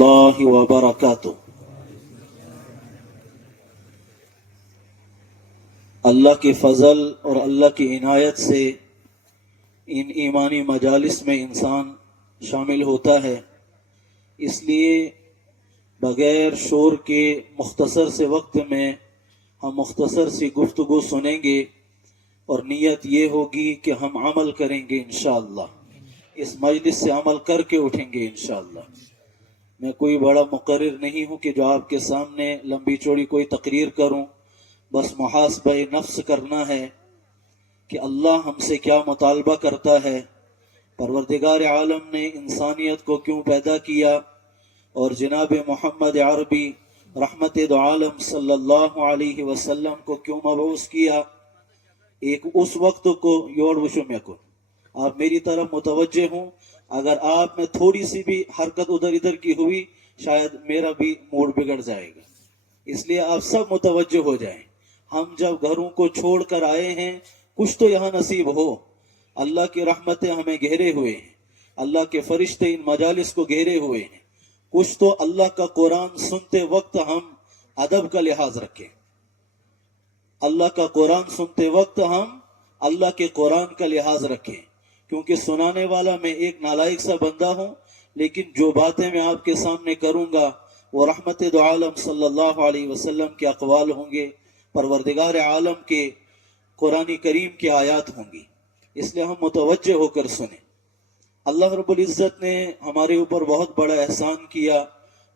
اللہ وبرکاتہ۔ اللہ کی فضل اور اللہ کی عنایت سے ان ایمانی مجالس میں انسان شامل ہوتا ہے، اس لیے بغیر شور کے مختصر سے وقت میں ہم مختصر سی گفتگو سنیں گے اور نیت یہ ہوگی کہ ہم عمل کریں گے انشاءاللہ، اس مجلس سے عمل کر کے اٹھیں گے انشاءاللہ۔ میں کوئی بڑا مقرر نہیں ہوں کہ جو آپ کے سامنے لمبی چوڑی کوئی تقریر کروں، بس محاسبہ نفس کرنا ہے کہ اللہ ہم سے کیا مطالبہ کرتا ہے، پروردگار عالم نے انسانیت کو کیوں پیدا کیا، اور جناب محمد عربی رحمت دو عالم صلی اللہ علیہ وسلم کو کیوں مبعوث کیا۔ ایک اس وقت کو یوڑ وشو میں کو آپ میری طرف متوجہ ہوں، اگر آپ میں تھوڑی سی بھی حرکت ادھر ادھر کی ہوئی شاید میرا بھی موڈ بگڑ جائے گا، اس لیے آپ سب متوجہ ہو جائیں۔ ہم جب گھروں کو چھوڑ کر آئے ہیں کچھ تو یہاں نصیب ہو، اللہ کی رحمتیں ہمیں گھیرے ہوئے ہیں، اللہ کے فرشتے ان مجالس کو گھیرے ہوئے ہیں، کچھ تو اللہ کا قرآن سنتے وقت ہم ادب کا لحاظ رکھیں، اللہ کا قرآن سنتے وقت ہم اللہ کے قرآن کا لحاظ رکھیں، کیونکہ سنانے والا میں ایک نالائق سا بندہ ہوں، لیکن جو باتیں میں آپ کے سامنے کروں گا وہ رحمت دو عالم صلی اللہ علیہ وسلم کے اقوال ہوں گے، پروردگار عالم کے قرآن کریم کی آیات ہوں گی، اس لیے ہم متوجہ ہو کر سنیں۔ اللہ رب العزت نے ہمارے اوپر بہت بڑا احسان کیا،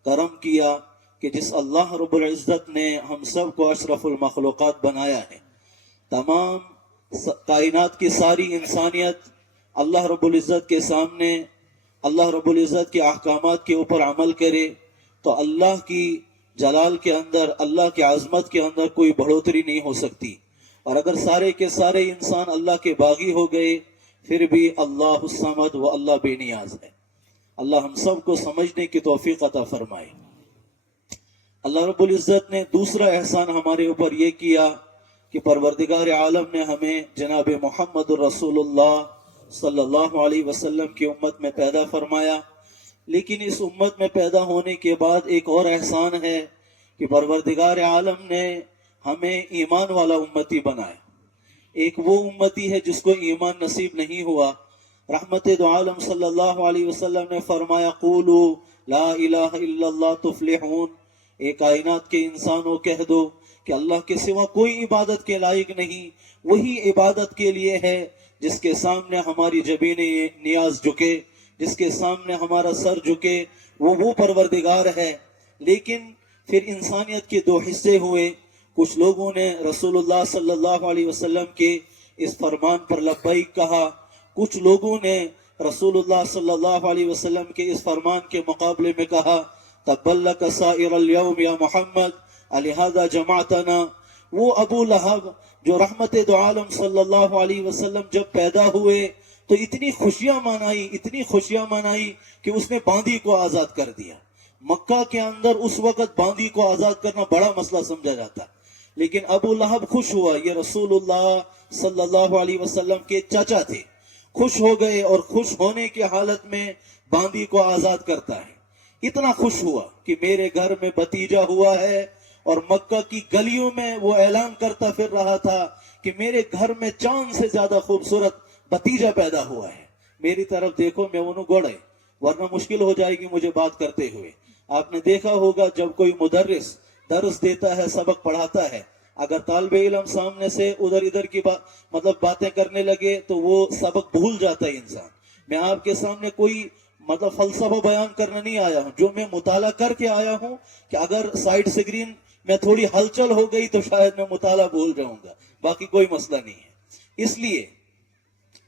کرم کیا کہ جس اللہ رب العزت نے ہم سب کو اشرف المخلوقات بنایا ہے، تمام کائنات کی ساری انسانیت اللہ رب العزت کے سامنے اللہ رب العزت کے احکامات کے اوپر عمل کرے تو اللہ کی جلال کے اندر، اللہ کی عظمت کے اندر کوئی بڑھوتری نہیں ہو سکتی، اور اگر سارے کے سارے انسان اللہ کے باغی ہو گئے پھر بھی اللہ الصمد و اللہ بے نیاز ہے۔ اللہ ہم سب کو سمجھنے کی توفیق عطا فرمائے۔ اللہ رب العزت نے دوسرا احسان ہمارے اوپر یہ کیا کہ پروردگار عالم نے ہمیں جناب محمد الرسول اللہ صلی اللہ علیہ وسلم کی امت میں پیدا فرمایا، لیکن اس امت میں پیدا ہونے کے بعد ایک اور احسان ہے کہ پروردگار عالم نے ہمیں ایمان والا امتی بنایا۔ ایک وہ امتی ہے جس کو ایمان نصیب نہیں ہوا، رحمت دو عالم صلی اللہ علیہ وسلم نے فرمایا قولو لا الہ الا اللہ تفلحون، اے کائنات کے انسانوں کہہ دو کہ اللہ کے سوا کوئی عبادت کے لائق نہیں، وہی عبادت کے لیے ہے جس کے سامنے ہماری جبین نیاز جھکے، جس کے سامنے ہمارا سر جھکے، وہ پروردگار ہے۔ لیکن پھر انسانیت کے دو حصے ہوئے، کچھ لوگوں نے رسول اللہ صلی اللہ علیہ وسلم کے اس فرمان پر لبیک کہا، کچھ لوگوں نے رسول اللہ صلی اللہ علیہ وسلم کے اس فرمان کے مقابلے میں کہا تبلک سائر اليوم یا محمد لہذا جمعتنا۔ وہ ابو لہب جو رحمت دو عالم صلی اللہ علیہ وسلم جب پیدا ہوئے تو اتنی خوشیاں منائی کہ اس نے باندی کو آزاد کر دیا۔ مکہ کے اندر اس وقت باندی کو آزاد کرنا بڑا مسئلہ سمجھا جاتا، لیکن ابو لہب خوش ہوا، یہ رسول اللہ صلی اللہ علیہ وسلم کے چچا تھے، خوش ہو گئے اور خوش ہونے کی حالت میں باندی کو آزاد کرتا ہے۔ اتنا خوش ہوا کہ میرے گھر میں بھتیجا ہوا ہے، اور مکہ کی گلیوں میں وہ اعلان کرتا پھر رہا تھا کہ میرے گھر میں چاند سے زیادہ خوبصورت بھتیجا پیدا ہوا ہے، میری طرف دیکھو میں انہوں گوڑے، ورنہ مشکل ہو جائے گی مجھے بات کرتے ہوئے۔ آپ نے دیکھا ہوگا جب کوئی مدرس درس دیتا ہے، سبق پڑھاتا ہے، اگر طالب علم سامنے سے ادھر ادھر کی باتیں کرنے لگے تو وہ سبق بھول جاتا ہے انسان۔ میں آپ کے سامنے کوئی فلسفہ بیان کرنے نہیں آیا ہوں، جو میں مطالعہ کر کے آیا ہوں کہ اگر سائیڈ سکرین میں تھوڑی ہلچل ہو گئی تو شاید میں مطالعہ بھول جاؤں گا، باقی کوئی مسئلہ نہیں ہے۔ اس لیے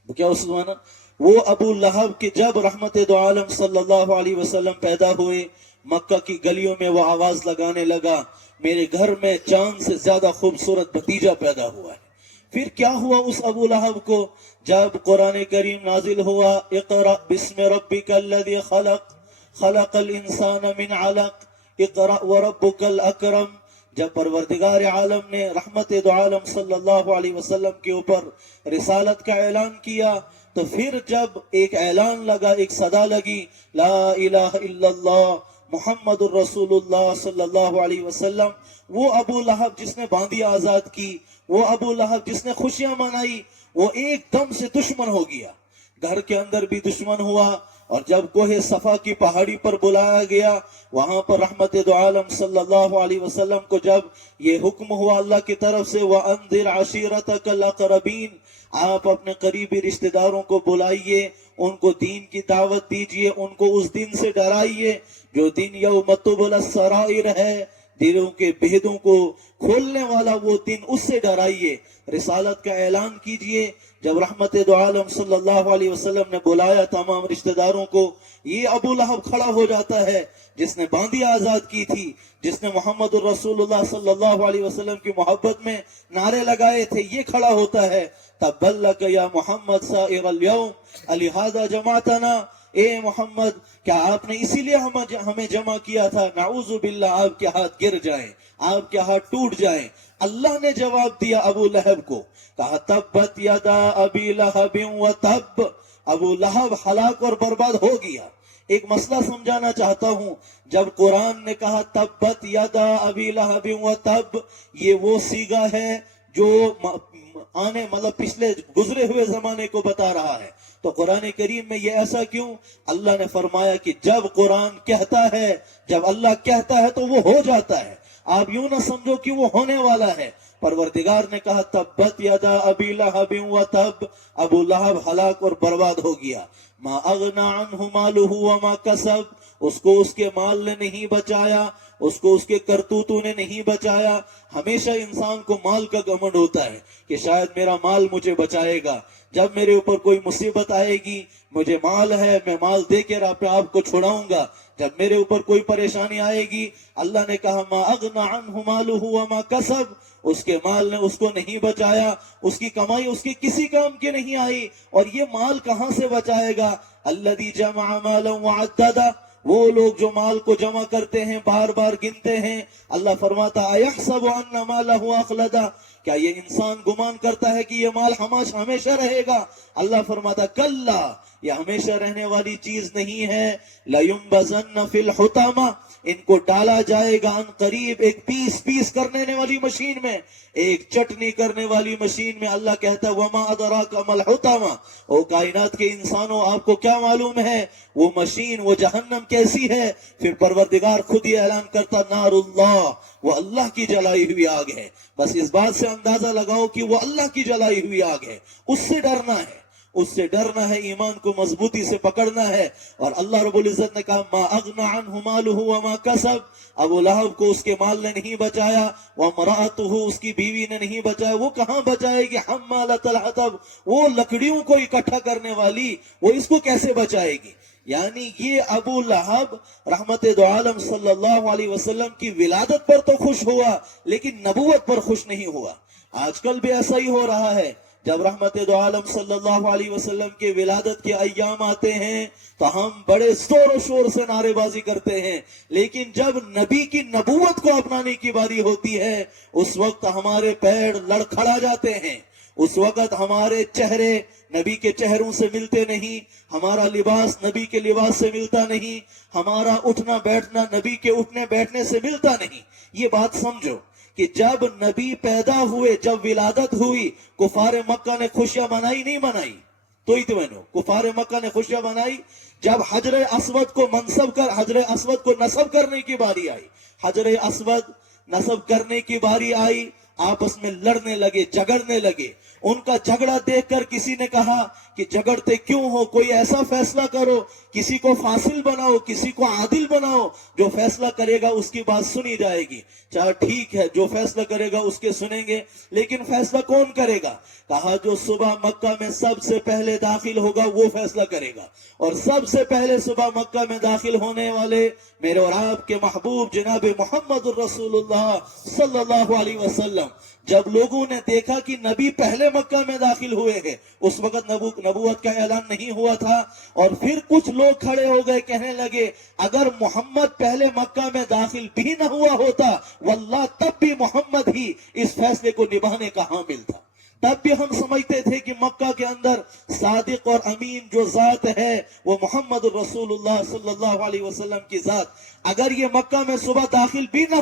کیا عثمانہ وہ ابو لہب کہ جب رحمت دو عالم صلی اللہ علیہ وسلم پیدا ہوئے، مکہ کی گلیوں میں وہ آواز لگانے لگا میرے گھر میں چاند سے زیادہ خوبصورت بھتیجا پیدا ہوا ہے۔ پھر کیا ہوا اس ابو لہب کو؟ جب قرآن کریم نازل ہوا اقرأ بسم ربک الذی خلق خلق الانسان من علق اقرأ وربک الاکرم، جب پروردگار عالم نے رحمت دو عالم صلی اللہ علیہ وسلم کے اوپر رسالت کا اعلان کیا تو پھر جب ایک اعلان لگا، ایک صدا لگی لا الہ الا اللہ محمد الرسول اللہ صلی اللہ علیہ وسلم، وہ ابو لہب جس نے باندی آزاد کی، وہ ابو لہب جس نے خوشیاں منائی، وہ ایک دم سے دشمن ہو گیا. گھر کے اندر بھی دشمن ہوا، اور جب کوہ صفا کی پہاڑی پر بلایا گیا، وہاں پر رحمت دو عالم صلی اللہ علیہ وسلم کو جب یہ حکم ہوا اللہ کی طرف سے، وَأَنذِرْ عَشِيرَتَكَ الْأَقْرَبِينَ، آپ اپنے قریبی رشتہ داروں کو بلائیے، ان کو دین کی دعوت دیجئے، ان کو اس دن سے ڈرائیے جو دن یوم تبلی السرائر ہے، دلوں کے بھیدوں کو کھولنے والا وہ دن، اس سے ڈرائیے، رسالت کا اعلان کیجئے. جب رحمت دو عالم صلی اللہ علیہ وسلم نے بلایا تمام رشتہ داروں کو، یہ ابو لہب کھڑا ہو جاتا ہے جس نے باندی آزاد کی تھی، جس نے محمد الرسول اللہ صلی اللہ علیہ وسلم کی محبت میں نعرے لگائے تھے، یہ کھڑا ہوتا ہے. تبا لک یا محمد سائر اليوم لہذا جمعتنا، اے محمد کیا آپ نے اسی لیے ہمیں جمع کیا تھا؟ نعوذ باللہ آپ کے ہاتھ گر جائیں، آپ کے ہاتھ ٹوٹ جائیں. اللہ نے جواب دیا ابو لہب کو، کہا تبت یدا ابی لہب وتب، ابو لہب ہلاک اور برباد ہو گیا. ایک مسئلہ سمجھانا چاہتا ہوں، جب قرآن نے کہا تبت یدا ابی لہب وتب، یہ وہ صیغہ ہے جو پچھلے گزرے ہوئے زمانے کو بتا رہا ہے. تو قرآن کریم میں یہ ایسا کیوں؟ اللہ نے فرمایا کہ جب قرآن کہتا ہے، جب اللہ کہتا ہے تو وہ ہو جاتا ہے. آپ یوں نہ سمجھو کہ وہ ہونے والا ہے. پروردگار نے کہا تبت یدا ابی لہب وتب، ابو لہب ہلاک اور برباد ہو گیا. ما اغنى عنہ مالہ وما کسب، اس کو اس کے مال نے نہیں بچایا، اس کو اس کے کرتوتوں نے نہیں بچایا. ہمیشہ انسان کو مال کا گھمنڈ ہوتا ہے کہ شاید میرا مال مجھے بچائے گا، جب میرے اوپر کوئی مصیبت آئے گی، مجھے مال ہے، میں مال دے کے آپ کو چھڑاؤں گا. جب میرے اوپر کوئی پریشانی آئے گی، اللہ نے کہا ما اغنى عنہ مالہ وما کسب، اس کے مال نے اس کو نہیں بچایا، اس کی کمائی اس کے کسی کام کی نہیں آئی. اور یہ مال کہاں سے بچائے گا؟ الذی جمع مالا وعددہ، وہ لوگ جو مال کو جمع کرتے ہیں، بار بار گنتے ہیں. اللہ فرماتا ایحسب ان مالہ اخلدہ، کیا یہ انسان گمان کرتا ہے کہ یہ مال ہمیشہ رہے گا؟ اللہ فرماتا کلا، یہ ہمیشہ رہنے والی چیز نہیں ہے. لَيُنبَذَنَّ فِي الْحُطَمَةِ، ان کو ڈالا جائے گا ان قریب ایک پیس کرنے والی مشین میں، ایک چٹنی کرنے والی مشین میں. اللہ کہتا ہے وَمَا أَدْرَاكَ مَا الْحُطَمَةُ، او کائنات کے انسانوں آپ کو کیا معلوم ہے وہ مشین، وہ جہنم کیسی ہے؟ پھر پروردگار خود ہی اعلان کرتا نار اللہ، وہ اللہ کی جلائی ہوئی آگ ہے. بس اس بات سے اندازہ لگاؤ کہ وہ اللہ کی جلائی ہوئی آگ ہے. اس سے ڈرنا ہے، اس سے ڈرنا ہے، ایمان کو مضبوطی سے پکڑنا ہے. اور اللہ رب العزت نے کہا ما اغنى عنہ مالہ وما کسب، ابو لہب کو اس کے مال نے نہیں بچایا، وامرأتہ، اس کی بیوی نے نہیں بچایا. وہ کہاں بچائے گی؟ حمالۃ الحطب، وہ لکڑیوں کو اکٹھا کرنے والی، وہ اس کو کیسے بچائے گی؟ یعنی یہ ابو لہب رحمت دو عالم صلی اللہ علیہ وسلم کی ولادت پر تو خوش ہوا، لیکن نبوت پر خوش نہیں ہوا. آج کل بھی ایسا ہی ہو رہا ہے. جب رحمت دو عالم صلی اللہ علیہ وسلم کے ولادت کے ایام آتے ہیں تو ہم بڑے زور و شور سے نعرے بازی کرتے ہیں، لیکن جب نبی کی نبوت کو اپنانے کی باری ہوتی ہے اس وقت ہمارے پیر لڑکھڑا جاتے ہیں. اس وقت ہمارے چہرے نبی کے چہروں سے ملتے نہیں، ہمارا لباس نبی کے لباس سے ملتا نہیں، ہمارا اٹھنا بیٹھنا نبی کے اٹھنے بیٹھنے سے ملتا نہیں. یہ بات سمجھو کہ جب نبی پیدا ہوئے، جب ولادت ہوئی، کفار مکہ نے خوشیاں منائی نہیں منائی؟ تو ہی تو کفار مکہ نے خوشیاں منائی. جب حجر اسود کو حجر اسود کو نصب کرنے کی باری آئی، حجر اسود نصب کرنے کی باری آئی، آپس میں لڑنے لگے، جھگڑنے لگے. ان کا جھگڑا دیکھ کر کسی نے کہا کہ جھگڑتے کیوں ہو، کوئی ایسا فیصلہ کرو، کسی کو فاصل بناؤ، کسی کو عادل بناؤ، جو فیصلہ کرے گا اس کی بات سنی جائے گی. چاہے ٹھیک ہے، جو فیصلہ کرے گا اس کے سنیں گے، لیکن فیصلہ کون کرے گا؟ کہا جو صبح مکہ میں سب سے پہلے داخل ہوگا وہ فیصلہ کرے گا. اور سب سے پہلے صبح مکہ میں داخل ہونے والے میرے اور آپ کے محبوب جناب محمد الرسول اللہ صلی اللہ علیہ وسلم. جب لوگوں نے دیکھا کہ نبی پہلے مکہ میں داخل ہوئے ہیں، اس وقت نبوت کا اعلان نہیں ہوا تھا، اور پھر کچھ لوگ کھڑے ہو گئے، کہنے لگے اگر محمد پہلے مکہ میں داخل بھی نہ ہوا ہوتا واللہ تب بھی محمد ہی اس فیصلے کو نبھانے کا حامل تھا. تب بھی ہم سمجھتے تھے کہ مکہ کے اندر صادق اور امین جو ذات ہے وہ محمد الرسول اللہ صلی اللہ علیہ وسلم کی ذات. اگر یہ مکہ میں صبح داخل بھی نہ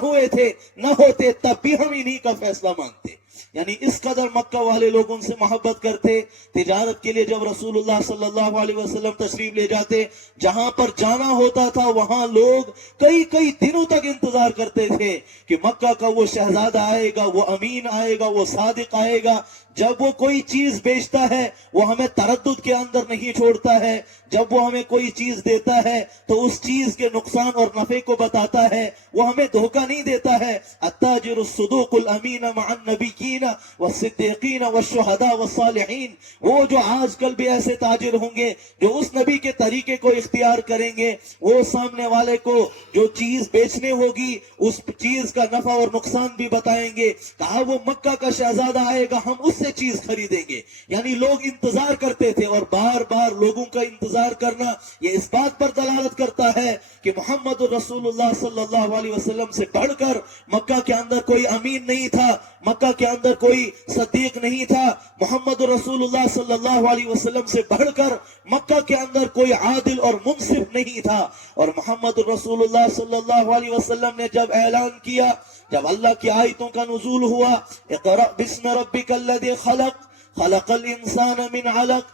ہوتے تب بھی ہم انہی کا فیصلہ مانتے. یعنی اس قدر مکہ والے لوگ ان سے محبت کرتے. تجارت کے لیے جب رسول اللہ صلی اللہ علیہ وسلم تشریف لے جاتے, جہاں پر جانا ہوتا تھا وہاں لوگ کئی دنوں تک انتظار کرتے تھے کہ مکہ کا وہ شہزادہ آئے گا, وہ امین آئے گا, وہ صادق آئے گا. جب وہ کوئی چیز بیچتا ہے وہ ہمیں تردد کے اندر نہیں چھوڑتا ہے. جب وہ ہمیں کوئی چیز دیتا ہے تو اس چیز کے نقصان اور نفع کو بتاتا ہے, وہ ہمیں دھوکہ نہیں دیتا ہے. التاجر الصدوق الامین مع النبیین والصدیقین والشہداء والصالحین. وہ جو آج کل بھی ایسے تاجر ہوں گے جو اس نبی کے طریقے کو اختیار کریں گے, وہ سامنے والے کو جو چیز بیچنے ہوگی اس چیز کا نفع اور نقصان بھی بتائیں گے. کہا وہ مکہ کا شہزادہ آئے گا, ہم اس سے چیز خریدیں گے. یعنی لوگ انتظار کرتے تھے, اور بار بار لوگوں کا انتظار کرنا یہ اس بات پر دلالت کرتا ہے کہ محمد رسول اللہ صلی اللہ علیہ وسلم سے بڑھ کر مکہ کے اندر کوئی امین نہیں تھا, مکہ کے اندر کوئی صدیق نہیں تھا. محمد رسول اللہ صلی اللہ علیہ وسلم سے بڑھ کر مکہ کے اندر کوئی عادل اور منصف نہیں تھا. اور محمد رسول اللہ صلی اللہ علیہ وسلم نے جب اعلان کیا, جب اللہ کی آیتوں کا نزول ہوا, اقرأ بسم ربک الذی خلق خلق الانسان من علق,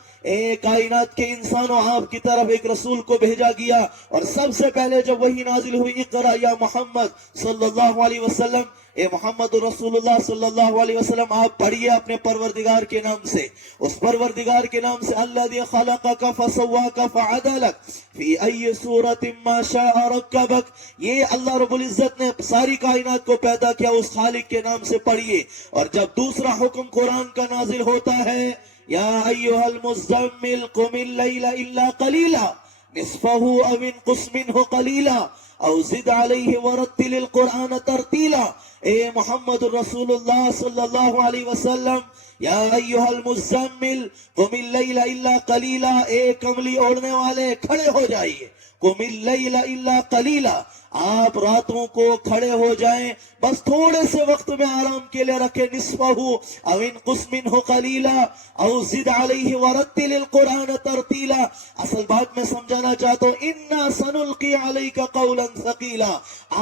کائنات کے انسانوں آپ کی طرف ایک رسول کو بھیجا گیا. اور سب سے پہلے جب وہی نازل ہوئی, اقرأ یا محمد صلی اللہ علیہ وسلم, اے محمد رسول اللہ صلی اللہ علیہ وسلم آپ پڑھیے اپنے پروردگار کے نام سے. اس پروردگار کے نام سے, الذی خلقک فسواک فعدلک فی ای صورت ما شاء رکبک. یہ اللہ رب العزت نے ساری کائنات کو پیدا کیا, اس خالق کے نام سے پڑھیے. اور جب دوسرا حکم قرآن کا نازل ہوتا ہے, یا ایھا المزمل قم اللیل الا قلیلا نصفہ او انقص منہ قلیلا او زد علیہ ورتل القرآن ترتیلا. اے محمد رسول اللہ صلی اللہ علیہ وسلم, یا ایھا المزمل قم اللیل الا قلیلا, اے کملی اوڑھنے والے کھڑے ہو جائیے. قم اللیل الا قلیلا, آپ راتوں کو کھڑے ہو جائیں, بس تھوڑے سے وقت میں آرام کے لیے رکھے. نصفہ او انقص منہ قلیلا او زد علیہ ورتل القرآن ترتیلا. اصل بات میں سمجھانا چاہتا ہوں, انا سنلقی علیک قولا ثقیلا.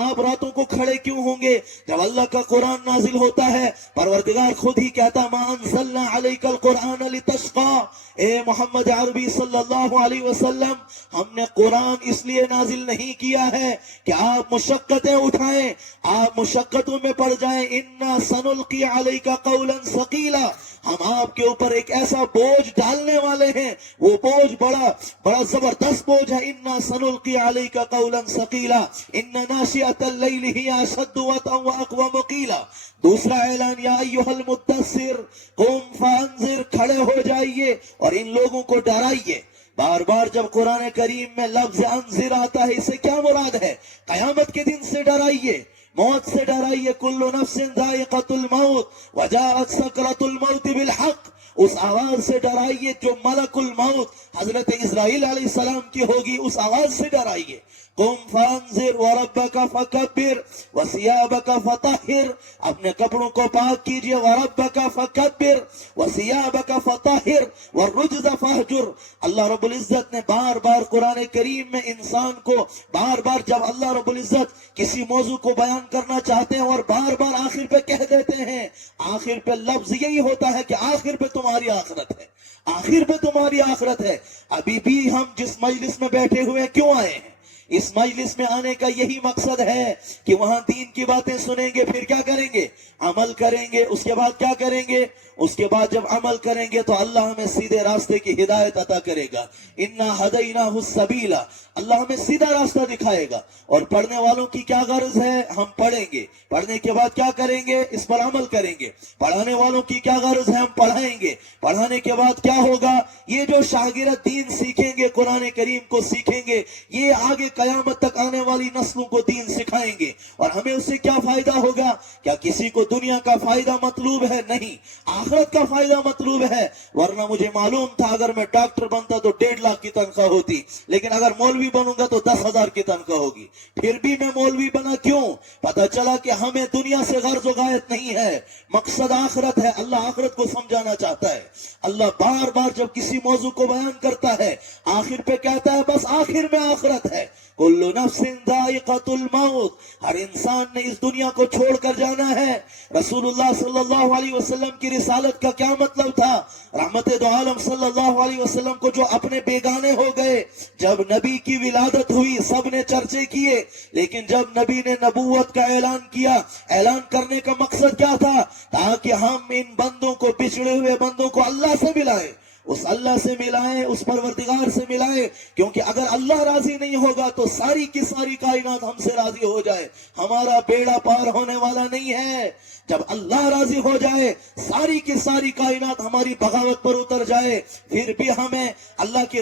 آپ راتوں کو کھڑے کیوں ہوں گے؟ جب اللہ کا قرآن نازل ہوتا ہے پروردگار خود ہی کہتا, ما انزلنا علیک القرآن لتشقى. اے محمد عربی صلی اللہ علیہ وسلم, ہم نے قرآن اس لیے نازل نہیں کیا ہے کہ آپ مشقتیں اٹھائیں, آپ مشقتوں میں پڑ جائیں. انا سنلقی علیک قولا ثقیلا, ہم آپ کے اوپر ایک ایسا بوجھ ڈالنے والے ہیں, وہ بوجھ بڑا زبردست بوجھ ہے. انا سنلقی علیک قولا ثقیلا ان ناشئۃ اللیل ہی اشد وطئا واقوم قیلا. دوسرا اعلان, یا ایھا المدثر قم فانذر, کھڑے ہو جائیے اور ان لوگوں کو ڈرائیے. بار بار جب قرآن کریم میں لفظ انذر آتا ہے, اس سے کیا مراد ہے؟ قیامت کے دن سے ڈرائیے, موت سے ڈرائیے. کل نفس ذائقۃ الموت وجاءت سکرۃ الموت بالحق. اس آواز سے ڈرائیے جو ملک الموت حضرت اسرائیل علیہ السلام کی ہوگی, اس آواز سے ڈرائیے. قم فانذر وربک فکبر وثیابک فطہر, اپنے کپڑوں کو پاک کیجئے. وربک فکبر وثیابک فطہر والرجز فہجر. اللہ رب العزت نے بار بار قرآن کریم میں انسان کو بار بار, جب اللہ رب العزت کسی موضوع کو بیان کرنا چاہتے ہیں اور بار بار آخر پہ کہہ دیتے ہیں, آخر پہ لفظ یہی ہوتا ہے کہ آخر پہ تمہاری آخرت ہے, آخر پہ تمہاری آخرت ہے. ابھی بھی ہم جس مجلس میں بیٹھے ہوئے ہیں, کیوں آئے ہیں؟ اس مجلس میں آنے کا یہی مقصد ہے کہ وہاں دین کی باتیں سنیں گے, پھر کیا کریں گے؟ عمل کریں گے. اس کے بعد کیا کریں گے؟ اس کے بعد جب عمل کریں گے تو اللہ ہمیں سیدھے راستے کی ہدایت عطا کرے گا. انا ہدیناہ السبیل, اللہ ہمیں سیدھا راستہ دکھائے گا. اور پڑھنے والوں کی کیا غرض ہے؟ ہم پڑھیں گے, پڑھنے کے بعد کیا کریں گے؟ اس پر عمل کریں گے. پڑھانے والوں کی کیا غرض ہے؟ ہم پڑھائیں گے. پڑھانے کے بعد کیا ہوگا؟ یہ جو شاگرد دین سیکھیں گے, قرآن کریم کو سیکھیں گے, یہ آگے قیامت تک آنے والی نسلوں کو دین سکھائیں گے. اور ہمیں اس سے کیا فائدہ ہوگا؟ کیا کسی کو دنیا کا فائدہ مطلوب ہے؟ نہیں، آخرت کا فائدہ مطلوب ہے. ورنہ مجھے معلوم تھا اگر میں ڈاکٹر بنتا تو 1.5 لاکھ کی تنخواہ ہوتی، لیکن اگر مولوی بنوں گا تو 10,000 کی تنخواہ ہوگی. پھر بھی میں مولوی بنا کیوں؟ پتہ چلا کہ ہمیں دنیا سے غرض و غایت نہیں ہے، مقصد آخرت ہے. اللہ آخرت کو سمجھانا چاہتا ہے. اللہ بار بار جب کسی موضوع کو بیان کرتا ہے آخر پہ کہتا ہے بس آخر میں آخرت ہے. کل نفس ذائقۃ الموت، ہر انسان نے اس دنیا کو چھوڑ کر جانا ہے. رسول اللہ صلی اللہ علیہ وسلم کی رسالت کا کیا مطلب تھا؟ رحمت دو عالم صلی اللہ علیہ وسلم کو جو اپنے بیگانے ہو گئے. جب نبی کی ولادت ہوئی سب نے چرچے کیے، لیکن جب نبی نے نبوت کا اعلان کیا، اعلان کرنے کا مقصد کیا تھا؟ تاکہ ہم ان بندوں کو، بچھڑے ہوئے بندوں کو اللہ سے ملائیں، اس اللہ سے ملائیں، اس پروردگار سے ملائیں. کیونکہ اگر اللہ راضی نہیں ہوگا تو ساری کی ساری کائنات ہم سے راضی ہو جائے، ہمارا بیڑا پار ہونے والا نہیں ہے. جب اللہ راضی ہو جائے، ساری کی ساری کائنات ہماری بغاوت پر اتر جائے، پھر بھی ہمیں اللہ کی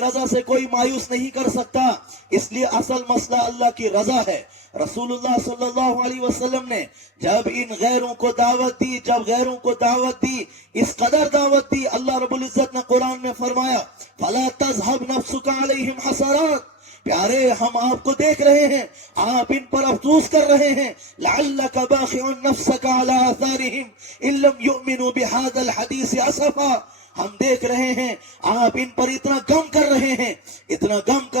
رضا سے کوئی مایوس نہیں کر سکتا. اس لیے اصل مسئلہ اللہ کی رضا ہے. رسول اللہ صلی اللہ علیہ وسلم نے جب ان غیروں کو دعوت دی، اس قدر دعوت دی، اللہ رب العزت نے قرآن میں فرمایا فَلَا تَذْهَبْ نَفْسُكَ عَلَيْهِمْ حَسَرَاتٍ. پیارے ہم آپ کو دیکھ رہے ہیں، آپ ان پر افسوس کر رہے ہیں. لَعَلَّكَ بَاخِعٌ نَفْسَكَ عَلَىٰ آثَارِهِمْ إِن لَّمْ يُؤْمِنُوا بِهَٰذَا الْحَدِيثِ أَسَفًا. ہم دیکھ رہے ہیں آپ ان پر اتنا غم کر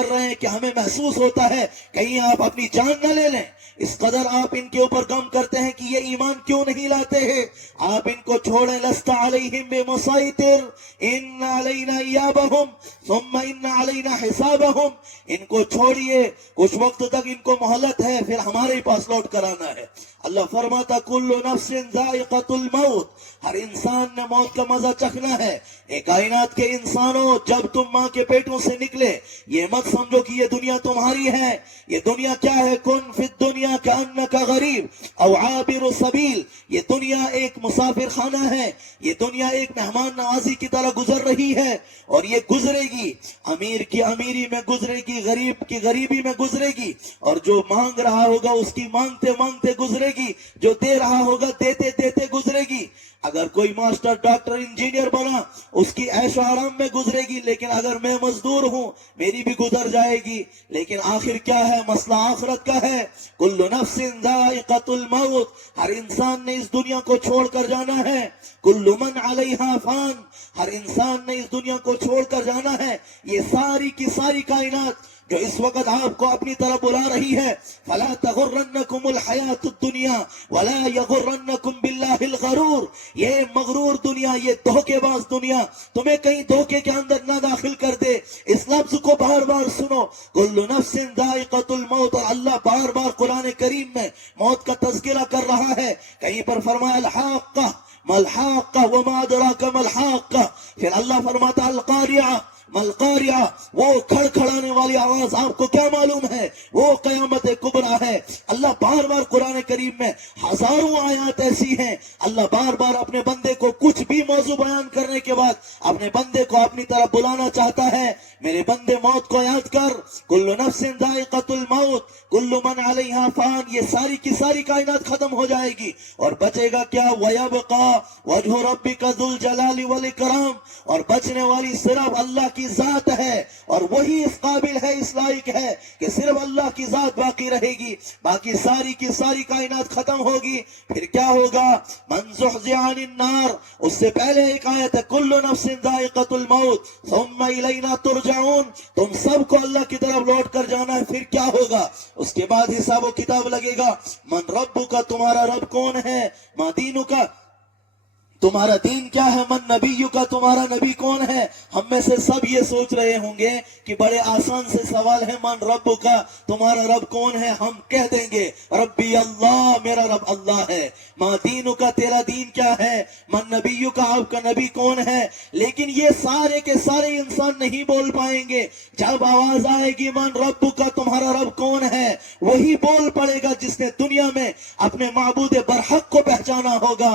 رہے ہیں کہ ہمیں محسوس ہوتا ہے کہیں آپ اپنی جان نہ لے لیں. اس قدر آپ ان کے اوپر غم کرتے ہیں کہ یہ ایمان کیوں نہیں لاتے ہیں. آپ ان کو چھوڑیں. لست علیہم بمسیطر ان علینا ایابہم ثم ان علینا حسابہم. ان کو چھوڑیے، کچھ وقت تک ان کو مہلت ہے، پھر ہمارے پاس لوٹ کر آنا ہے. اللہ فرماتا کل نفس ذائقۃ الموت، ہر انسان نے موت کا مزہ چکھنا ہے. اے کائنات کے انسانوں، جب تم ماں کے پیٹوں سے نکلے یہ مت سمجھو کہ یہ دنیا تمہاری ہے. یہ دنیا کیا ہے؟ کن فی الدنیا کأنک غریب او عابر سبیل. یہ دنیا ایک مسافر خانہ ہے، یہ دنیا ایک مہمان نوازی کی طرح گزر رہی ہے، اور یہ گزرے گی. امیر کی امیری میں گزرے گی، غریب کی غریبی میں گزرے گی، اور جو مانگ رہا ہوگا اس کی مانگتے مانگتے گزرے گی، جو دے رہا ہوگا دیتے دیتے گزرے گی. اگر کوئی ماسٹر، ڈاکٹر، انجینئر بنا اس کی عیش و آرام میں گزرے گی، لیکن اگر میں مزدور ہوں میری بھی گزر جائے گی. لیکن آخر کیا ہے؟ مسئلہ آخرت کا ہے. کل نفس ذائقۃ الموت، ہر انسان نے اس دنیا کو چھوڑ کر جانا ہے. کل من علیہا فان، ہر انسان نے اس دنیا کو چھوڑ کر جانا ہے. یہ ساری کی ساری کائنات جو اس وقت آپ کو اپنی طرف بلا رہی ہے، فلا تغرنکم الحیات الدنیا ولا یغرنکم باللہ الغرور. یہ مغرور دنیا، یہ دھوکے باز دنیا تمہیں کہیں دھوکے کے اندر نہ داخل کر دے. اس لفظ کو بار بار سنو، کل نفس ذائقۃ الموت. اور اللہ بار بار قرآن کریم میں موت کا تذکرہ کر رہا ہے. کہیں پر فرمایا الحاقہ ما الحاقہ وما ادراک ما الحاقہ. پھر اللہ فرماتا القاریعہ ملقاریہ، وہ کھڑکھڑانے والی آواز آپ کو کیا معلوم ہے؟ وہ قیامت کبریٰ ہے. اللہ بار بار قرآن کریم میں ہزاروں آیات ایسی ہیں، اللہ بار بار اپنے بندے کو کچھ بھی موضوع بیان کرنے کے بعد اپنے بندے کو اپنی طرف بلانا چاہتا ہے. میرے بندے موت کو یاد کر. کل نفس ذائقۃ الموت کل من علیہا فان. یہ ساری کی ساری کائنات ختم ہو جائے گی، اور بچے گا کیا؟ وَيَبْقَى وَجْهُ رَبِّكَ ذُو الْجَلَالِ وَالْإِكْرَامِ. اور بچنے والی صرف اللہ کی ذات ہے، اور وہی اس قابل ہے، اس لائق ہے کہ صرف اللہ کی ذات باقی رہے گی. باقی ساری کی ساری کائنات ختم ہوگی. پھر کیا ہوگا؟ من زحزح عن النار. اس سے پہلے ایک آیت ہے کل نفس ذائقۃ الموت ثم الینا ترجعون. تم سب کو اللہ کی طرف لوٹ کر جانا ہے. پھر کیا ہوگا؟ اس کے بعد حساب و کتاب لگے گا. من ربک، تمہارا رب کون ہے؟ ما دینک، تمہارا دین کیا ہے؟ من نبی کا، تمہارا نبی کون ہے؟ ہم میں سے سب یہ سوچ رہے ہوں گے کہ بڑے آسان سے سوال ہے، من رب کا، تمہارا رب کون ہے؟ ہم کہہ دیں گے ربی اللہ، میرا رب اللہ ہے. ما دین کا، تیرا دین کیا ہے؟ من نبی کا، آپ کا نبی کون ہے؟ لیکن یہ سارے کے سارے انسان نہیں بول پائیں گے. جب آواز آئے گی من رب کا، تمہارا رب کون ہے، وہی بول پڑے گا جس نے دنیا میں اپنے معبود برحق کو پہچانا ہوگا،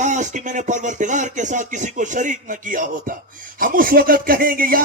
کاش کہ میں نے پروردگار کے ساتھ کسی کو شریک نہ کیا ہوتا. ہم اس وقت کہیں گے یا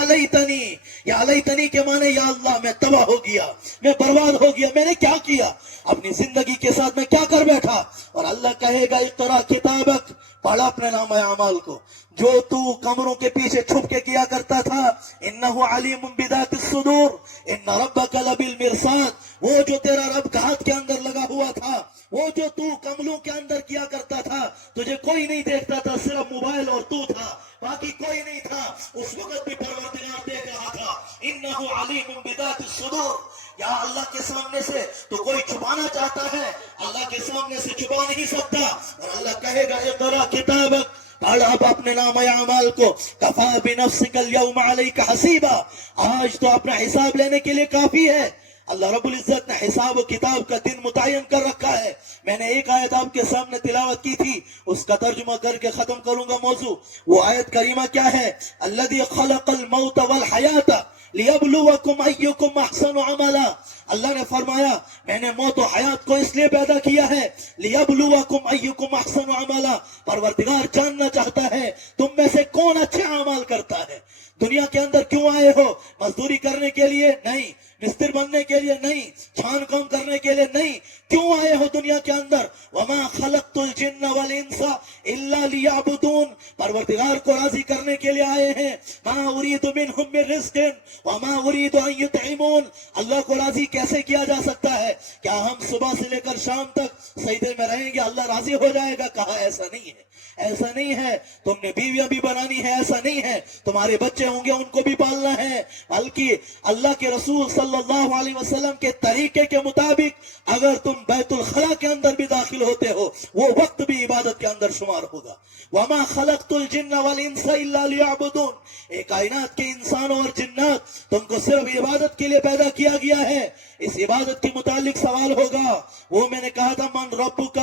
لیتنی کے معنی یا اللہ میں تباہ ہو گیا, میں برباد ہو گیا, میں نے کیا کیا, اپنی زندگی کے ساتھ میں کیا کر بیٹھا. اور اللہ کہے گا اقرا کتابک, پڑھا اپنے نامہ اعمال کو, جو تو کمروں کے پیچھے چھپ کے کیا کرتا تھا. انہ علیم بذات الصدور ان ربک لبالمرصاد, وہ جو تیرا رب کا ہاتھ کے اندر لگا ہوا تھا, وہ جو تو کملوں کے اندر کیا کرتا تھا, تجھے کوئی نہیں دیکھتا تھا, صرف موبائل اور تو تھا, باقی کوئی نہیں تھا. اس وقت بھی پروردگار دیکھ رہا تھا. انہ علیم بذات الصدور, یا اللہ کے سامنے سے تو کوئی چھپانا چاہتا ہے, اللہ کے سامنے سے چھپا نہیں سکتا. اور اللہ کہے گا اقرا کتابک, پڑھ اب اپنے نام اعمال کو. کفا بنفسک اليوم علیک حسیبا, آج تو اپنا حساب لینے کے لیے کافی ہے. اللہ رب العزت نے حساب و کتاب کا دن متعین کر رکھا ہے. میں نے ایک آیت آپ کے سامنے تلاوت کی تھی, اس کا ترجمہ کر کے ختم کروں گا موضوع. وہ آیت کریمہ کیا ہے؟ الذی خلق الموت والحیات لیبلوکم ایکم احسن عملا. اللہ نے فرمایا میں نے موت و حیات کو اس لیے پیدا کیا ہے, لیبلوکم ایکم احسن عملا, پروردگار جاننا چاہتا ہے تم میں سے کون اچھے اعمال کرتا ہے. دنیا کے اندر کیوں آئے ہو؟ مزدوری کرنے کے لیے نہیں, مستر بننے کے لیے نہیں, چھان کام کرنے کے لیے نہیں. کیوں آئے ہو دنیا کے اندر؟ وما خلقت الجن والانس الا لیعبدون, پروردگار کو راضی کرنے کے لیے آئے ہیں. ما اريد منهم من رزق وما اريد ان يطعمون, اللہ کو راضی کیسے کیا جا سکتا ہے؟ کیا ہم صبح سے لے کر شام تک سجدے میں رہیں گے اللہ راضی ہو جائے گا؟ کہا ایسا نہیں ہے, ایسا نہیں ہے. تم نے بیویاں بھی بنانی ہے, ایسا نہیں ہے. تمہارے بچے ہوں گے ان کو بھی پالنا ہے, بلکہ اللہ کے رسول صلی اللہ علیہ وسلم کے طریقے کے مطابق اگر تم بیت الخلا کے اندر بھی داخل ہوتے ہو, وہ وقت بھی عبادت کے اندر شمار ہوگا. وما خلقت الجن والانس الا لیعبدون, ایک کائنات کے انسانوں اور جنات تم کو صرف عبادت کے لیے پیدا کیا گیا ہے. اس عبادت کے متعلق سوال ہوگا. وہ میں نے کہا تھا من ربک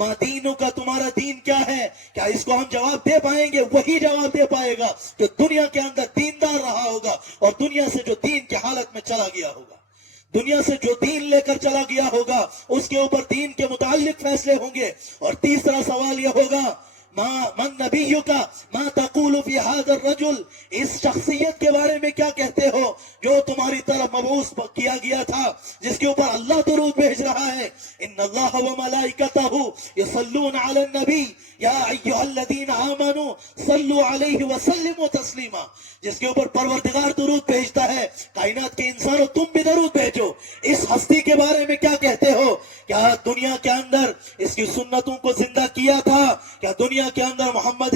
ما دینک, تمہارا دین کیا ہے؟ کیا اس کو ہم جواب دے پائیں گے؟ وہی جواب دے پائے گا جو دنیا کے اندر دیندار رہا ہوگا اور دنیا سے جو دین کی حالت میں چلا گیا ہوگا. دنیا سے جو دین لے کر چلا گیا ہوگا اس کے اوپر دین کے متعلق فیصلے ہوں گے. اور تیسرا سوال یہ ہوگا من نبیک ما تقول فی ھذا الرجل, اس شخصیت کے بارے میں کیا کہتے ہو جو تمہاری طرف مبعوث کیا گیا تھا, جس کے اوپر اللہ درود بھیج رہا ہے. ان اللہ وملائکتہ یصلون علی النبی یا ایھا الذین آمنوا صلوا علیہ وسلموا تسلیما, جس کے اوپر پروردگار درود بھیجتا ہے. کائنات کے انسانوں تم بھی درود بھیجو. اس ہستی کے بارے میں کیا کہتے ہو؟ کیا دنیا کے اندر اس کی سنتوں کو زندہ کیا تھا؟ کیا دنیا کے اندر محمد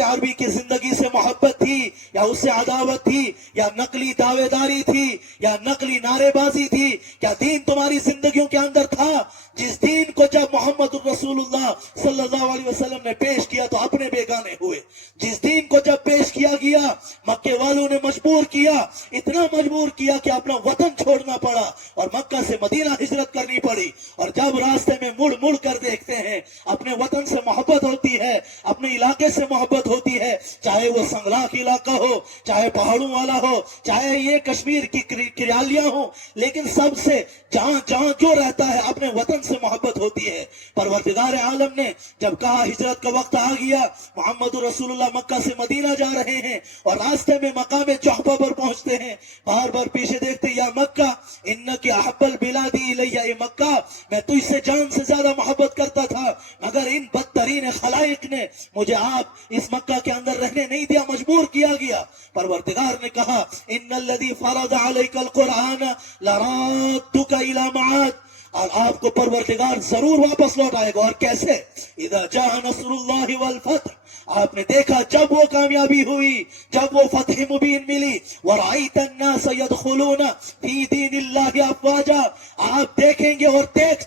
عربی کی زندگی سے محبت تھی یا اس سے عداوت تھی, یا نقلی دعوے داری تھی, یا نقلی نعرے بازی تھی؟ کیا دین تمہاری زندگیوں کے اندر تھا؟ جس دین کو جب محمد الرسول اللہ صلی اللہ علیہ وسلم نے پیش کیا تو اپنے بیگانے ہوئے. جس دین کو جب پیش کیا گیا مکے والوں نے مجبور کیا, اتنا مجبور کیا کہ اپنا وطن چھوڑنا پڑا اور مکہ سے مدینہ ہجرت کرنی پڑی. اور جب راستے میں مڑ مڑ کر دیکھتے ہیں, اپنے وطن سے محبت ہوتی ہے, اپنے علاقے سے محبت ہوتی ہے, چاہے وہ سنگلاخ علاقہ ہو, چاہے پہاڑوں والا ہو, چاہے یہ کشمیر کی کریالیاں ہوں, لیکن سب سے جہاں جہاں جو رہتا ہے اپنے وطن سے محبت ہوتی ہے. پروردگار عالم نے جب کہا ہجرت کا وقت آ گیا, محمد رسول اللہ مکہ سے مدینہ جا رہے ہیں اور راستے میں مقام جحفہ پر پہنچتے ہیں, بار بار پیچھے دیکھتے, یا مکہ انک احب البلاد الی, اے مکہ میں تجھ سے جان سے زیادہ محبت کرتا تھا, مگر ان بدترین خلائق نے مجھے آپ اس مکہ کے اندر رہنے نہیں دیا, مجبور کیا گیا. پروردگار نے کہا ان الذی فرض علیک القرآن لرادک الی معاد, اور آپ کو پروردگار ضرور واپس لوٹائے گا. اور کیسے؟ اذا جاء نصر اللہ والفتح, آپ نے دیکھا جب وہ کامیابی ہوئی, جب وہ فتح مبین ملی, ورأیت الناس يدخلون فی دین اللہ افواجا, آپ دیکھیں گے اور دیکھ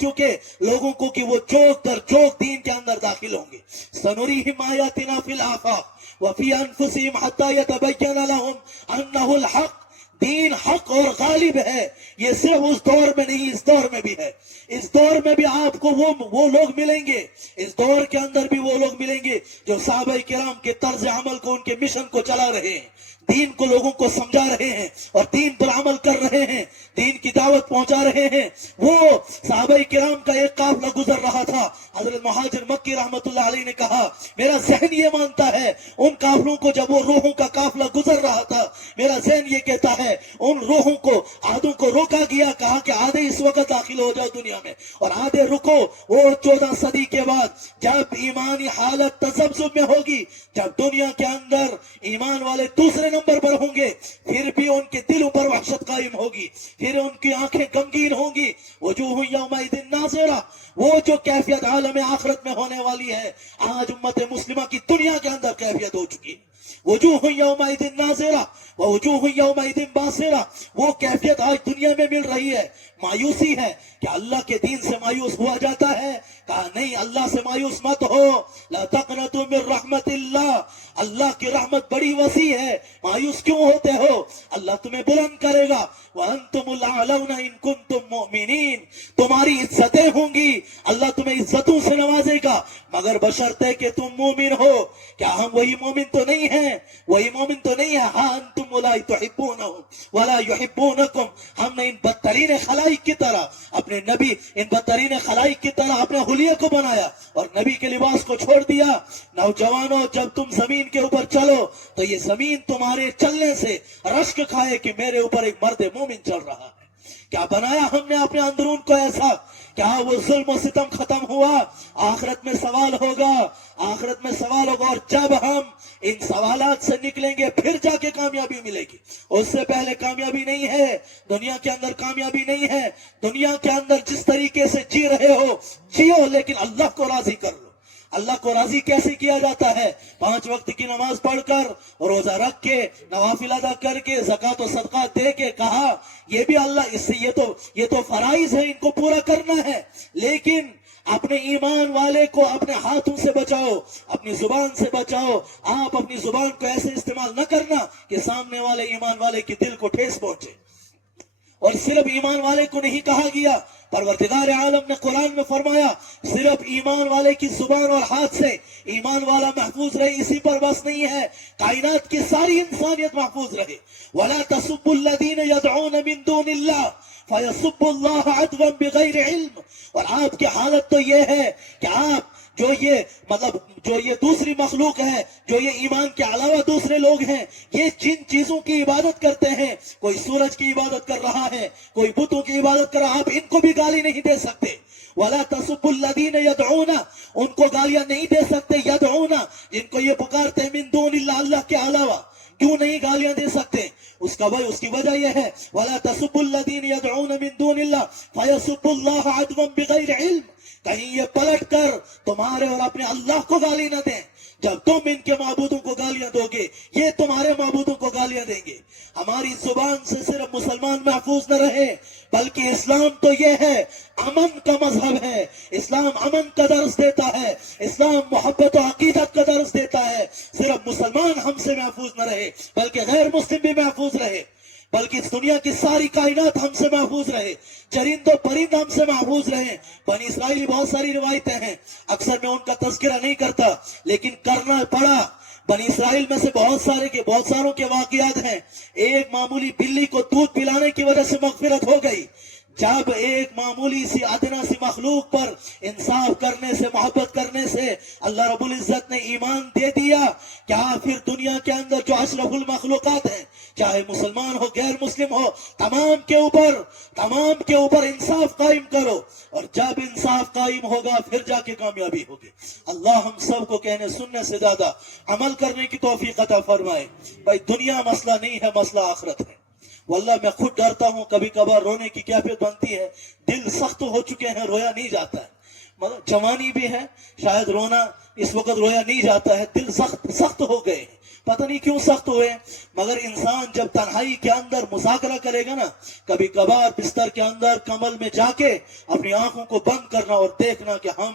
چکے لوگوں کو کہ وہ چوک در چوک دین کے اندر داخل ہوں گے. سنریہم آیاتنا فی الآفاق وفی انفسہم حتی یتبین لہم انہ الحق, دین حق اور غالب ہے. یہ صرف اس دور میں نہیں, اس دور میں بھی ہے. اس دور میں بھی آپ کو وہ لوگ ملیں گے, اس دور کے اندر بھی وہ لوگ ملیں گے جو صحابہ کرام کے طرز عمل کو, ان کے مشن کو چلا رہے ہیں, دین کو لوگوں کو سمجھا رہے ہیں اور دین پر عمل کر رہے ہیں. دین کی دعوت پہنچا رہے ہیں. وہ صحابہ کرام کا ایک قافلہ گزر رہا تھا. حضرت مہاجر مکی رحمت اللہ علیہ نے کہا میرا ذہن یہ مانتا ہے ان قافلوں کو جب وہ روحوں کا قافلہ گزر رہا تھا میرا ذہن یہ کہتا ہے ان روحوں کو آدھوں کو روکا گیا, کہا کہ آدھے اس وقت داخل ہو جاؤ دنیا میں اور آدھے رکو. وہ 14 صدی کے بعد جب ایمانی حالت تذبذب میں ہوگی, جب دنیا کے اندر ایمان والے دوسرے نمبر پر ہوں گے, پھر بھی ان کے دلوں پر وحشت قائم ہوگی, پھر ان کی آنکھیں غمگین ہوں گی. وجوہ یومئذ ناظرہ, وہ جو کیفیت عالم آخرت میں ہونے والی ہے آج امت مسلمہ کی دنیا کے اندر کیفیت ہو چکی ہے. وجوہ یومئذ ناظرہ ووجوہ یومئذ باصرہ, وہ کیفیت آج دنیا میں مل رہی ہے. مایوسی ہے کہ اللہ کے دین سے مایوس ہوا جاتا ہے, کہا نہیں اللہ سے مایوس مت ہو. لا تقنطوا من رحمت اللہ, اللہ کی رحمت بڑی وسیع ہے, مایوس کیوں ہوتے ہو, اللہ تمہیں بلند کرے گا. وانتم الاعلون ان کنتم مؤمنین, تمہاری عزتیں ہوں گی, اللہ تمہیں عزتوں سے نوازے گا مگر بشرطے کہ تم مومن ہو. کیا ہم وہی مومن تو نہیں ہیں, وہی مومن تو نہیں ہے. ہاں انتم لا تحبونہم ولا یحبونکم, ہم نے ان بدترین خلائق کی طرح اپنے نبی, ان بدترین خلائق کی طرح اپنے حلیے کو بنایا اور نبی کے لباس کو چھوڑ دیا. نوجوانوں جب تم زمین کے اوپر چلو تو یہ زمین تمہارے چلنے سے رشک کھائے کہ میرے اوپر ایک مرد مومن چل رہا ہے. کیا بنایا ہم نے اپنے اندرون کو ایسا, کیا وہ ظلم و ستم ختم ہوا؟ آخرت میں سوال ہوگا, آخرت میں سوال ہوگا, اور جب ہم ان سوالات سے نکلیں گے پھر جا کے کامیابی ملے گی. اس سے پہلے کامیابی نہیں ہے, دنیا کے اندر کامیابی نہیں ہے. دنیا کے اندر جس طریقے سے جی رہے ہو جیو, لیکن اللہ کو راضی کر لو. اللہ کو راضی کیسے کیا جاتا ہے؟ 5 وقت کی نماز پڑھ کر, روزہ رکھ کے, نوافل ادا کر کے, زکوٰۃ و صدقات دے کے. کہا یہ بھی اللہ, اس سے یہ تو فرائض ہے, ان کو پورا کرنا ہے. لیکن اپنے ایمان والے کو اپنے ہاتھوں سے بچاؤ, اپنی زبان سے بچاؤ. آپ اپنی زبان کو ایسے استعمال نہ کرنا کہ سامنے والے ایمان والے کے دل کو ٹھیس پہنچے. اور صرف ایمان والے کو نہیں کہا گیا, پروردگار عالم نے قرآن میں فرمایا صرف ایمان والے کی زبان اور ہاتھ سے ایمان والا محفوظ رہے, اسی پر بس نہیں ہے, کائنات کی ساری انسانیت محفوظ رہے. وَلَا تَسُبُّوا الَّذِينَ يَدْعُونَ مِن دُونِ اللَّهِ فَيَسُبُّوا اللَّهَ عَدْوًا بِغَيْرِ عِلْمٍ. اور آپ کی حالت تو یہ ہے کہ آپ جو یہ دوسری مخلوق ہے, جو یہ ایمان کے علاوہ دوسرے لوگ ہیں, یہ جن چیزوں کی عبادت کرتے ہیں, کوئی سورج کی عبادت کر رہا ہے, کوئی بتوں کی عبادت کر رہا, آپ ان کو بھی گالی نہیں دے سکتے. وَلَا تَسُبُّوا الَّذِينَ يَدْعُونَ, ان کو گالیاں نہیں دے سکتے. يَدْعُونَ, جن کو یہ پکارتے ہیں, مِن دُونِ اللَّهِ, اللہ کے علاوہ, کیوں نہیں گالیاں دے سکتے؟ اس کی وجہ یہ ہے وَلَا تَسُبُّوا الَّذِينَ يَدْعُونَ مِن دُونِ اللَّهِ فَيَسُبُّوا اللَّهَ عَدْوًا بِغَيْرِ عِلْمٍ. کہیں یہ پلٹ کر تمہارے اور اپنے اللہ کو گالی نہ دیں. جب تم ان کے معبودوں کو گالیاں دو گے, یہ تمہارے معبودوں کو گالیاں دیں گے. ہماری زبان سے صرف مسلمان محفوظ نہ رہے, بلکہ اسلام تو یہ ہے, امن کا مذہب ہے. اسلام امن کا درس دیتا ہے, اسلام محبت و عقیدت کا درس دیتا ہے. صرف مسلمان ہم سے محفوظ نہ رہے, بلکہ غیر مسلم بھی محفوظ رہے, بلکہ اس دنیا کی ساری کائنات ہم سے محفوظ رہے, چرند و پرند ہم سے محفوظ رہے. بنی اسرائیل بہت ساری روایتیں ہیں, اکثر میں ان کا تذکرہ نہیں کرتا, لیکن کرنا پڑا. بنی اسرائیل میں سے بہت ساروں کے واقعات ہیں. ایک معمولی بلی کو دودھ پلانے کی وجہ سے مغفرت ہو گئی. جب ایک معمولی سی ادنا سی مخلوق پر انصاف کرنے سے, محبت کرنے سے اللہ رب العزت نے ایمان دے دیا, کیا پھر دنیا کے اندر جو اشرف المخلوقات ہیں, چاہے مسلمان ہو غیر مسلم ہو, تمام کے اوپر انصاف قائم کرو. اور جب انصاف قائم ہوگا پھر جا کے کامیابی ہوگی. اللہ ہم سب کو کہنے سننے سے زیادہ عمل کرنے کی توفیق عطا فرمائے. بھائی دنیا مسئلہ نہیں ہے, مسئلہ آخرت ہے. واللہ میں خود ڈرتا ہوں, کبھی کبھار رونے کی کیفیت بنتی ہے, دل سخت ہو چکے ہیں, رویا نہیں جاتا ہے. مطلب جوانی بھی ہے, شاید رونا اس وقت رویا نہیں جاتا ہے, دل سخت ہو گئے ہیں. پتہ نہیں کیوں سخت ہوئے, مگر انسان جب تنہائی کے اندر مذاکرہ کرے گا نا, کبھی کبھار بستر کے اندر کمل میں جا کے اپنی آنکھوں کو بند کرنا اور دیکھنا کہ ہم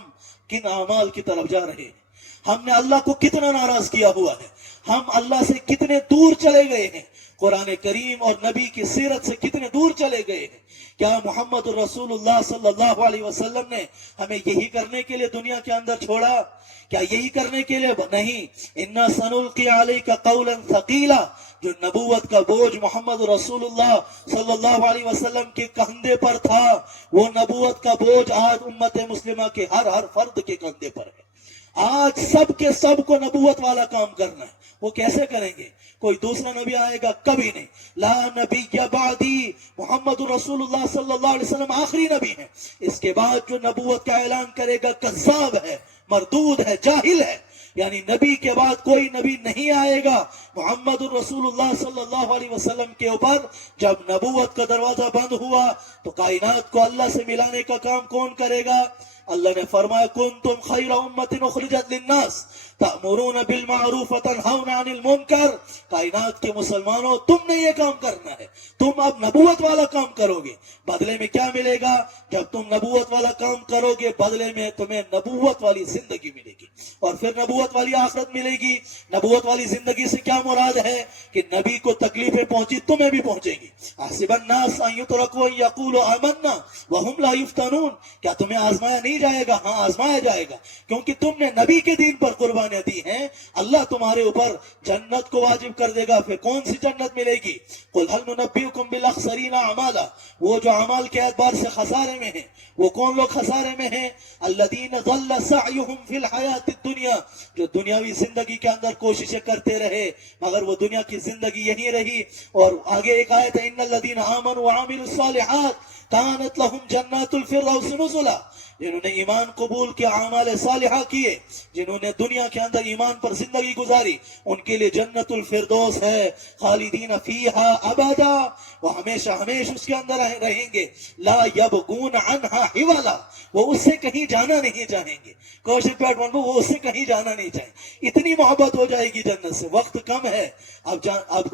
کن اعمال کی طرف جا رہے ہیں, ہم نے اللہ کو کتنا ناراض کیا ہوا ہے, ہم اللہ سے کتنے دور چلے گئے ہیں, قرآن کریم اور نبی کی سیرت سے کتنے دور چلے گئے ہیں. کیا محمد رسول اللہ صلی اللہ علیہ وسلم نے ہمیں یہی کرنے کے لیے دنیا کے اندر چھوڑا؟ کیا یہی کرنے کے لیے نہیں؟ اِنَّا سَنُلْقِي عَلَيْكَ قَوْلًا ثَقِيلًا، جو نبوت کا بوجھ محمد رسول اللہ صلی اللہ علیہ وسلم کے کندھے پر تھا، وہ نبوت کا بوجھ آج امت مسلمہ کے ہر فرد کے کندھے پر ہے۔ آج سب کے سب کو نبوت والا کام کرنا ہے۔ وہ کیسے کریں گے؟ کوئی دوسرا نبی آئے گا؟ کبھی نہیں۔ لا نبی بعدی، محمد رسول اللہ صلی اللہ علیہ وسلم آخری نبی ہیں۔ اس کے بعد جو نبوت کا اعلان کرے گا کذاب ہے، مردود ہے، جاہل ہے۔ یعنی نبی کے بعد کوئی نبی نہیں آئے گا محمد رسول اللہ صلی اللہ علیہ وسلم کے اوپر۔ جب نبوت کا دروازہ بند ہوا تو کائنات کو اللہ سے ملانے کا کام کون کرے گا؟ اللہ نے فرمایا کنتم خیر امت اخرجت للناس تأمرون بالمعروف وتنہون عن المنکر، کائنات کے مسلمانوں تم نے یہ کام کرنا ہے، تم اب نبوت والا کام کرو گے۔ بدلے میں کیا ملے گا؟ جب تم نبوت والا کام کرو گے بدلے میں تمہیں نبوت والی زندگی ملے گی، اور پھر نبوت والی آخرت ملے گی۔ نبوت والی زندگی سے کیا مراد ہے؟ کہ نبی کو تکلیفیں پہنچی تمہیں بھی پہنچے گی۔ احسب الناس ان یترکوا ان یقولوا آمنا وهم لا یفتنون، کیا تمہیں آزمایا نہیں جائے گا؟ ہاں آزمایا جائے گا، کیونکہ تم نے نبی کے دین پر قربانیاں دی ہیں۔ اللہ تمہارے اوپر جنت کو واجب کر دے گا۔ پھر کون سی جنت ملے گی؟ قل هل ننبئکم بالاخسرین اعمالا، وہ جو اعمال کے اعتبار سے خسارے میں ہیں۔ وہ کون لوگ خسارے میں ہیں؟ الذین ضل سعیہم فی الحیات الدنیا، جو دنیاوی زندگی کے اندر کوششیں کرتے رہے مگر وہ دنیا کی زندگی یہی رہی۔ اور آگے ایک آیت ہے ان الذین آمنوا وعملوا الصالحات کانت لهم جنات الفردوس نزلا، جنہوں نے ایمان قبول کے اعمال صالحہ کیے، جنہوں نے دنیا کے اندر ایمان پر زندگی گزاری، ان کے لیے جنت الفردوس ہے، خالدین فیہا ابدا، وہ ہمیشہ ہمیشہ اس کے اندر رہیں گے، لا یبغون عنہا حولا، وہ اس سے کہیں جانا نہیں چاہیں گے۔ کوشش پیٹ ون وہ اس سے کہیں جانا نہیں چاہیں۔ اتنی محبت ہو جائے گی جنت سے۔ وقت کم ہے، اب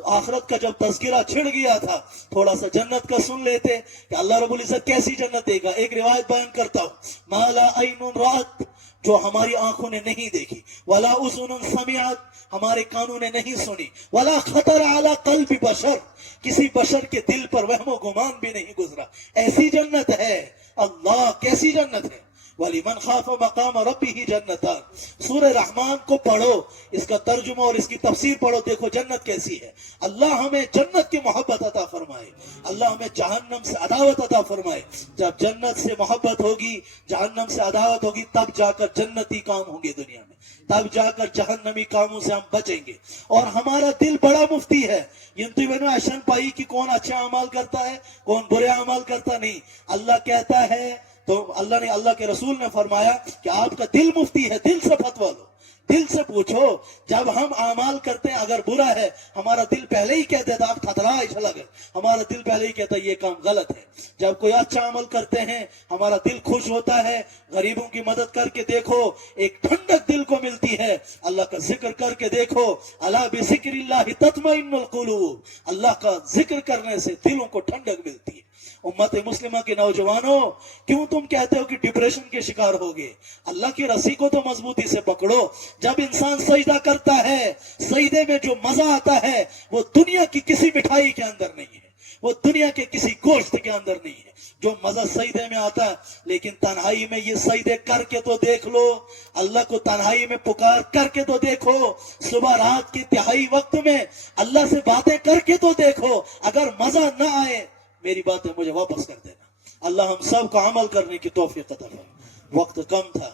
آخرت کا جب تذکرہ چھڑ گیا تھا تھوڑا سا جنت کا سن لیتے کہ اللہ رب العزت کیسی جنت دے گا۔ ایک روایت بیان کرتا ہوں، ما لا عین رأت، جو ہماری آنکھوں نے نہیں دیکھی، ولا اذن سمعت، ہمارے کانوں نے نہیں سنی، ولا خطر علی قلب بشر، کسی بشر کے دل پر وہم و گمان بھی نہیں گزرا، ایسی جنت ہے۔ اللہ کیسی جنت ہے! وَلِمَنْ خَافَ مَقَامَ رَبِّهِ جَنَّتَانِ، سورہ رحمان کو پڑھو، اس کا ترجمہ اور اس کی تفسیر پڑھو، دیکھو جنت کیسی ہے۔ اللہ ہمیں جنت کی محبت عطا فرمائے، اللہ ہمیں جہنم سے عداوت عطا فرمائے۔ جب جنت سے محبت ہوگی، جہنم سے عداوت ہوگی، تب جا کر جنتی کام ہوں گے دنیا میں، تب جا کر جہنمی کاموں سے ہم بچیں گے۔ اور ہمارا دل بڑا مفتی ہے، ینتبہون اشن پائی کہ کون اچھا عمل کرتا ہے کون برے عمل کرتا نہیں۔ اللہ کہتا ہے تو اللہ کے رسول نے فرمایا کہ آپ کا دل مفتی ہے، دل سے فتویٰ لو، دل سے پوچھو۔ جب ہم اعمال کرتے ہیں اگر برا ہے ہمارا دل پہلے ہی کہہ دیتا آپ تھترا چلا گئے، ہمارا دل پہلے ہی کہتا یہ کام غلط ہے۔ جب کوئی اچھا عمل کرتے ہیں ہمارا دل خوش ہوتا ہے۔ غریبوں کی مدد کر کے دیکھو، ایک ٹھنڈک دل کو ملتی ہے۔ اللہ کا ذکر کر کے دیکھو، الا بذکر اللہ تطمئن القلوب، اللہ کا ذکر کرنے سے دلوں کو ٹھنڈک ملتی ہے۔ امت مسلمہ کے نوجوانوں، کیوں تم کہتے ہو کہ ڈپریشن کے شکار ہوگے؟ اللہ کی رسی کو تو مضبوطی سے پکڑو۔ جب انسان سجدہ کرتا ہے، سجدے میں جو مزہ آتا ہے وہ دنیا کی کسی مٹھائی کے اندر نہیں ہے، وہ دنیا کے کسی گوشت کے اندر نہیں ہے جو مزہ سجدے میں آتا ہے۔ لیکن تنہائی میں یہ سجدے کر کے تو دیکھ لو، اللہ کو تنہائی میں پکار کر کے تو دیکھو، صبح رات کی تہائی وقت میں اللہ سے باتیں کر کے تو دیکھو۔ اگر مزہ نہ آئے میری باتیں مجھے واپس کر دینا۔ اللہ ہم سب کو عمل کرنے کی توفیق عطا فرمائے۔ وقت کم تھا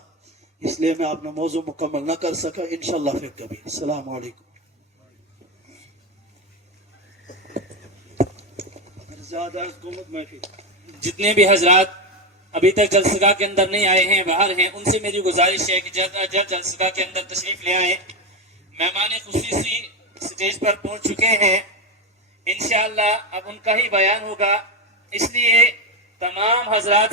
اس لیے میں اپنا موضوع مکمل نہ کر سکا، انشاءاللہ پھر کبھی۔ السلام علیکم۔ جتنے بھی حضرات ابھی تک جلسگاہ کے اندر نہیں آئے ہیں، باہر ہیں، ان سے میری گزارش ہے کہ جلد جلسگاہ کے اندر تشریف لے آئیں۔ مہمان خصوصی سٹیج پر پہنچ چکے ہیں، انشاءاللہ اب ان کا ہی بیان ہوگا، اس لیے تمام حضرات